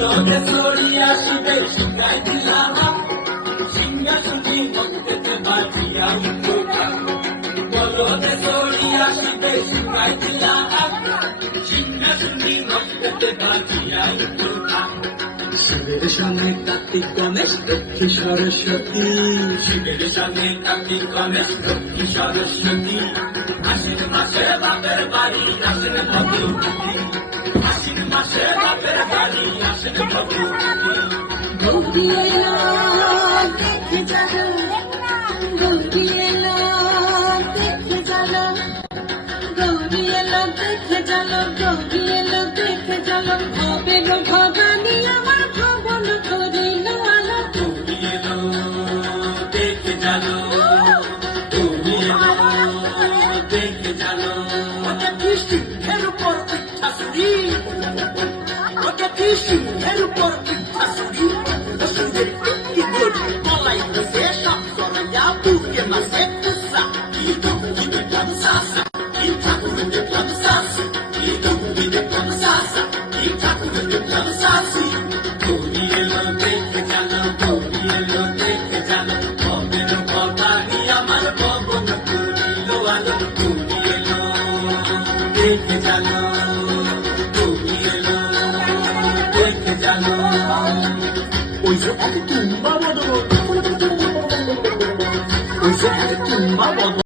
বলদে ছড়িয়া শিবে শিখাই দিলাম সিংহাসনে ভক্তকে বাজিয়া উঠলাম বলদে ছড়িয়া শিবে শিখাই দিলাম সিংহাসনে ভক্তকে বাজিয়া উঠলাম শিবের সামনে কার্তিক গণেশ লক্ষ্মী সরস্বতী শিবের সামনে কার্তিক গণেশ লক্ষ্মী সরস্বতী আশ্বিন মাসে বাপের বাড়ি আসেন ভগবতী আশ্বিন মাসে বাপের বাড়ি আসেন ভগবতী গৌরী এলো দেখে চলো গৌরী এলো দেখে চলো গৌরী এলো দেখে চলো গৌরী এলো দেখে চলো হবে গো ভবানী আমার ভবন ধরিল আলো গৌরী এলো দেখে চলো গৌরী এলো দেখে চলো ওটা কৃষ্টি এর উপর পিঠা সুরি ওটা কৃষ্টি এর উপর পিঠা সুরি সুরে কি গুড বলাই সে সব সরয়া বুকে মাসে তুসা কি তুমি দেখলাম সাসা কি ঠাকুর দেখলাম সাসি কি তুমি দেখলাম সাসা কি ঠাকুর দেখলাম সাসি গৌরী এলো দেখে চলো গৌরী এলো দেখে চলো হবে ভবানী আমার ভবন করিল আলো গৌরী এলো দেখে চলো গৌরী এলো দেখে চলো ওই যে এক টুম্বা বদল ওই যে এক টুম্বা বদল